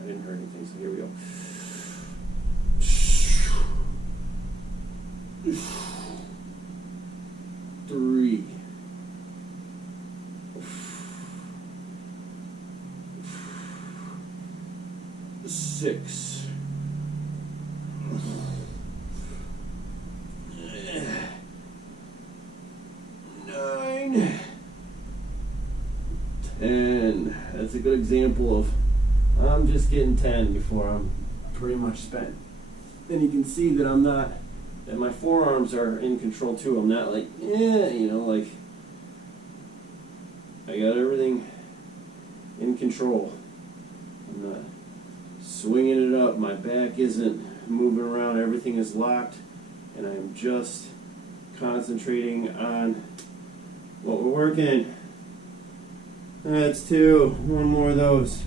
I didn't hurt anything, so here we go. 3. 6. 9. 10. That's a good example of I'm just getting 10 before I'm pretty much spent. Then you can see that I'm not, that my forearms are in control too. I'm not like, like I got everything in control. I'm not swinging it up. My back isn't moving around. Everything is locked, and I'm just concentrating on what we're working. That's 2. One more of those.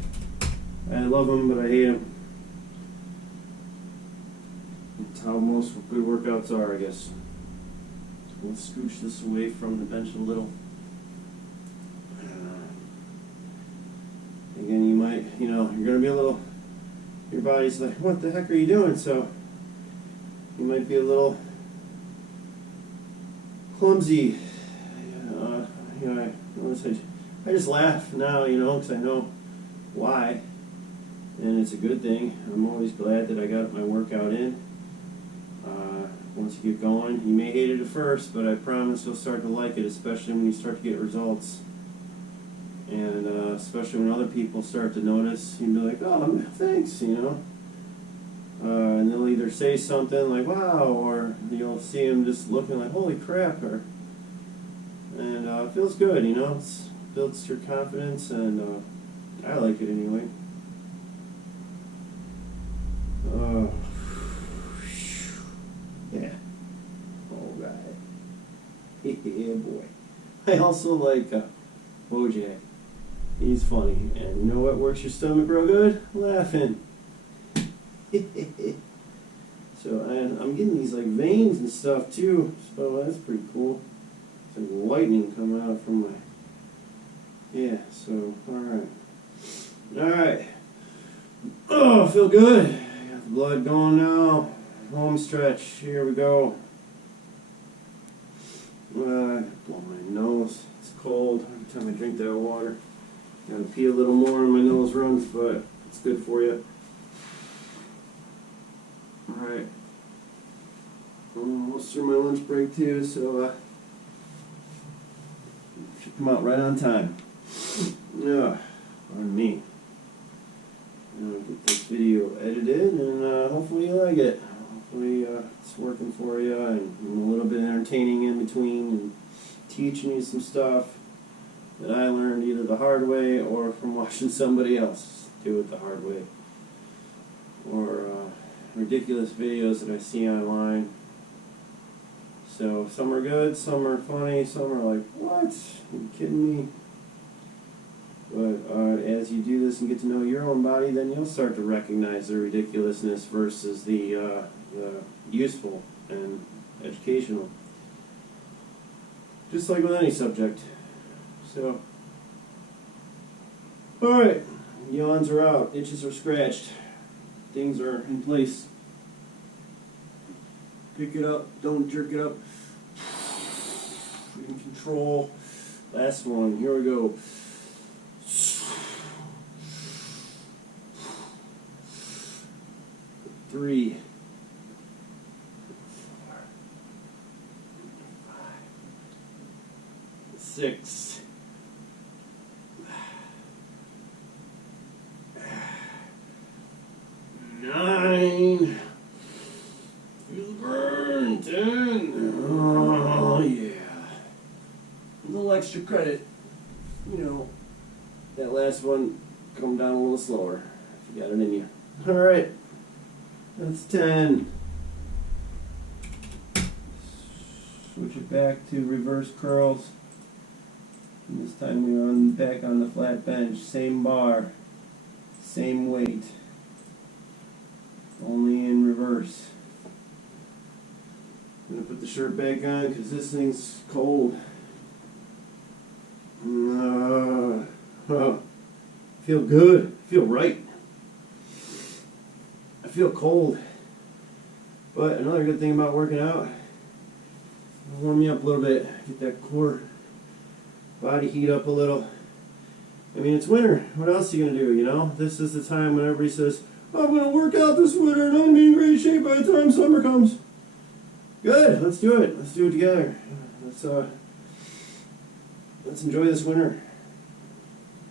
I love them, but I hate them. That's how most good workouts are, I guess. We'll scooch this away from the bench a little. Again, you might, you're going to be a little, your body's like, what the heck are you doing? So, you might be a little clumsy. I just laugh now, because I know why. And it's a good thing. I'm always glad that I got my workout in. Once you get going, you may hate it at first, but I promise you'll start to like it, especially when you start to get results. And especially when other people start to notice, you'll be like, oh, thanks, And they'll either say something like, wow, or you'll see them just looking like, holy crap, and it feels good, It builds your confidence, and I like it anyway. Yeah. All right. Yeah, boy. I also like Bojack. He's funny. And you know what works your stomach real good? Laughing. So And I'm getting these like veins and stuff too, so that's pretty cool. It's like lightning coming out from my, yeah, so, alright. Alright. Oh, I feel good. Got the blood going now. Home stretch, here we go. Blow my nose, it's cold every time I drink that water. Gotta pee a little more when my nose runs, but it's good for you. Alright. Almost through my lunch break too, so should come out right on time. Yeah, pardon me. Get this video edited and hopefully you like it. Hopefully it's working for you and a little bit entertaining in between and teaching you some stuff that I learned either the hard way or from watching somebody else do it the hard way. Or ridiculous videos that I see online. So some are good, some are funny, some are like, what? Are you kidding me? But as you do this and get to know your own body, then you'll start to recognize the ridiculousness versus the useful and educational. Just like with any subject. So, alright, yawns are out, itches are scratched, things are in place. Pick it up, don't jerk it up. In control. Last one, here we go. Three, 4, 5, 6, 9. Feel the burn. 10. Oh yeah. A little extra credit. You know, that last one come down a little slower if you got it in you. All right. That's 10. Switch it back to reverse curls. And this time we're back on the flat bench. Same bar, same weight, only in reverse. I'm gonna put the shirt back on because this thing's cold. Feel good. Feel right. I feel cold. But another good thing about working out, it'll warm me up a little bit, get that core body heat up a little. I mean, it's winter. What else are you going to do, you know? This is the time when everybody says, I'm going to work out this winter and I'm going to be in great shape by the time summer comes. Good. Let's do it. Let's do it together. Let's enjoy this winter.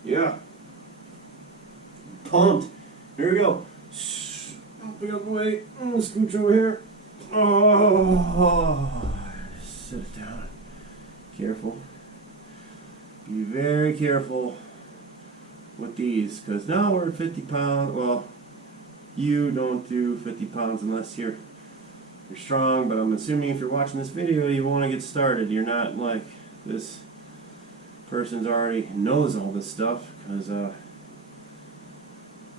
Yeah. Pumped. Here we go. Pick up the weight. Scooch over here. Oh, sit down. Careful. Be very careful with these, because now we're at 50 pounds. Well, you don't do 50 pounds unless you're strong, but I'm assuming if you're watching this video, you want to get started. You're not like this person's already knows all this stuff, because I'm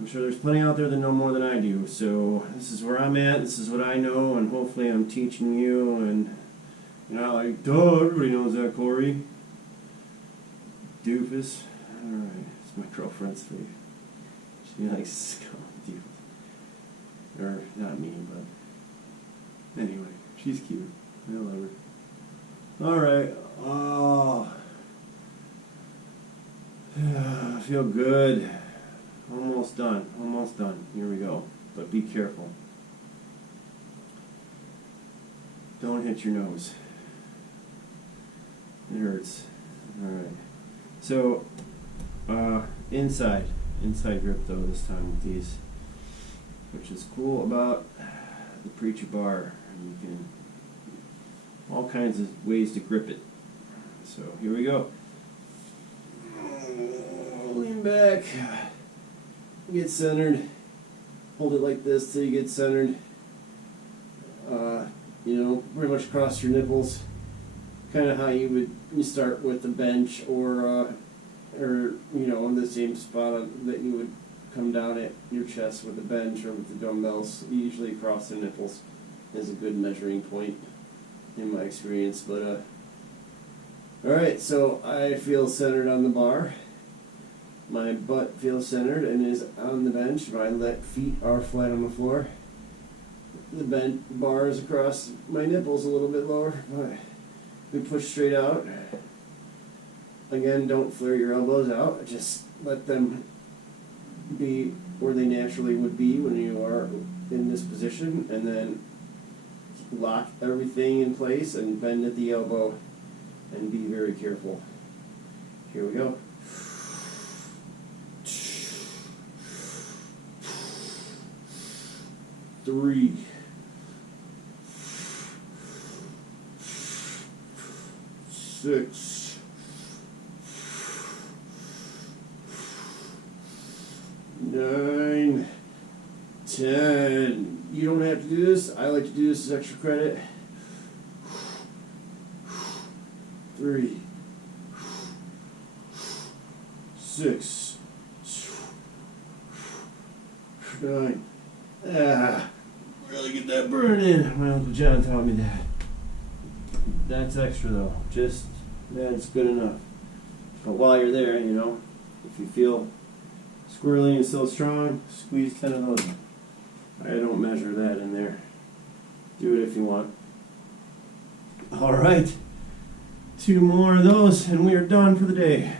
sure there's plenty out there that know more than I do. So this is where I'm at, this is what I know, and hopefully I'm teaching you, and you're not like, duh, everybody knows that, Corey. Doofus. Alright, it's my girlfriend's face. She likes to call me doofus. Or, not me, but anyway, she's cute. I love her. Alright, I feel good. Almost done, almost done. Here we go. But be careful. Don't hit your nose. It hurts. Alright. So, inside grip though this time with these, which is cool about the Preacher bar. You can, all kinds of ways to grip it. So here we go. Lean back. Get centered. Hold it like this till you get centered. You know, pretty much across your nipples. Kind of how you start with the bench, or you know, in the same spot that you would come down at your chest with the bench or with the dumbbells. Usually across the nipples. is a good measuring point in my experience. But alright, so I feel centered on the bar. My butt feels centered and is on the bench. My feet are flat on the floor. The bar is across my nipples a little bit lower, but we push straight out. Again, don't flare your elbows out. Just let them be where they naturally would be when you are in this position, and then lock everything in place and bend at the elbow and be very careful. Here we go. Three. 6. 9. 10. You don't have to do this. I like to do this as extra credit. 3. 6. 9. Really get that burn in. My Uncle John taught me that. That's extra though. Just that's good enough. But while you're there, you know, if you feel squirrely and still strong, squeeze 10 of those. I don't measure that in there. Do it if you want. Alright. 2 more of those and we are done for the day.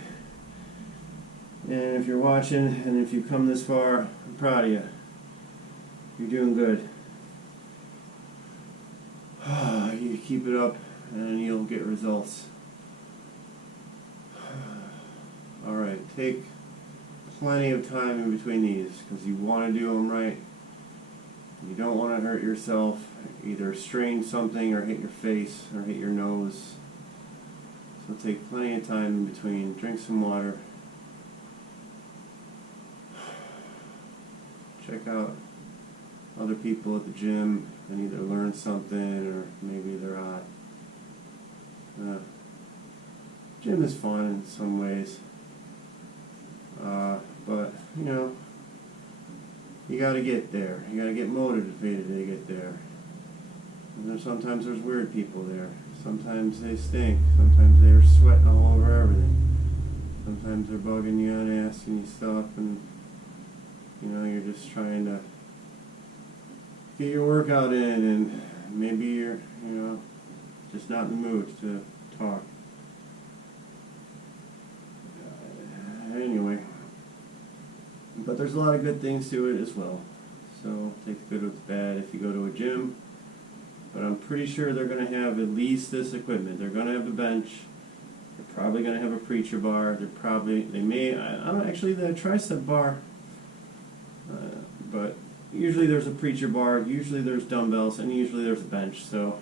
And if you're watching and if you've come this far, I'm proud of you. You're doing good. You keep it up and you'll get results. Alright, take plenty of time in between these because you want to do them right. You don't want to hurt yourself, either strain something or hit your face or hit your nose. So take plenty of time in between. Drink some water. Check out other people at the gym and either learn something or maybe they're odd. Gym is fun in some ways, but you know, you got to get there. You got to get motivated to get there. And sometimes there's weird people there. Sometimes they stink. Sometimes they're sweating all over everything. Sometimes they're bugging you and asking you stuff, and you know, you're just trying to get your workout in, and maybe you're, you know, just not in the mood to talk. Anyway, but there's a lot of good things to it as well. So take the good with the bad if you go to a gym. But I'm pretty sure they're going to have at least this equipment. They're going to have a bench. They're probably going to have a preacher bar. They may, I don't actually, the tricep bar. But usually there's a preacher bar, usually there's dumbbells, and usually there's a bench. So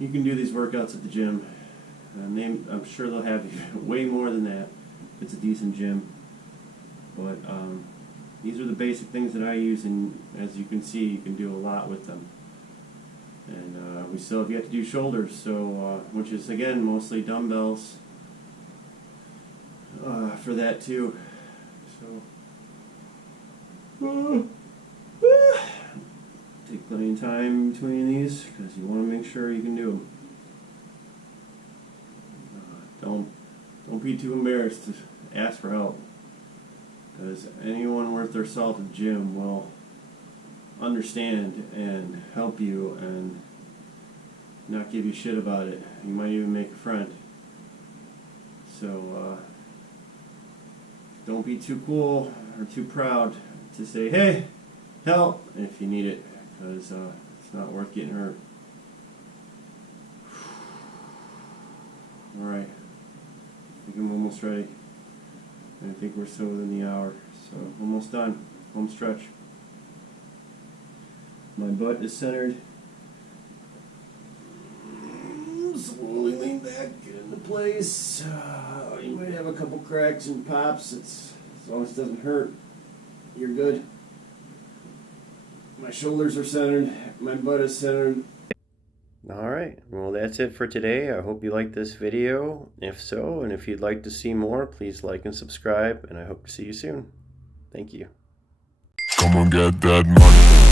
you can do these workouts at the gym. And I'm sure they'll have way more than that if it's a decent gym. But these are the basic things that I use, and as you can see, you can do a lot with them. And we still have yet to do shoulders, so which is again mostly dumbbells for that too. So take plenty of time between these because you want to make sure you can do them. Don't be too embarrassed to ask for help, because anyone worth their salt at the gym will understand and help you and not give you shit about it. You might even make a friend. So don't be too cool or too proud to say, hey, help, if you need it, because it's not worth getting hurt. Alright, I think I'm almost ready. I think we're still within the hour, so almost done. Home stretch. My butt is centered. Slowly lean back, get into place. You might have a couple cracks and pops. As long as it doesn't hurt, you're good. My shoulders are centered. My butt is centered. Alright, well that's it for today. I hope you liked this video. If so, and if you'd like to see more, please like and subscribe, and I hope to see you soon. Thank you. Come on, get that money.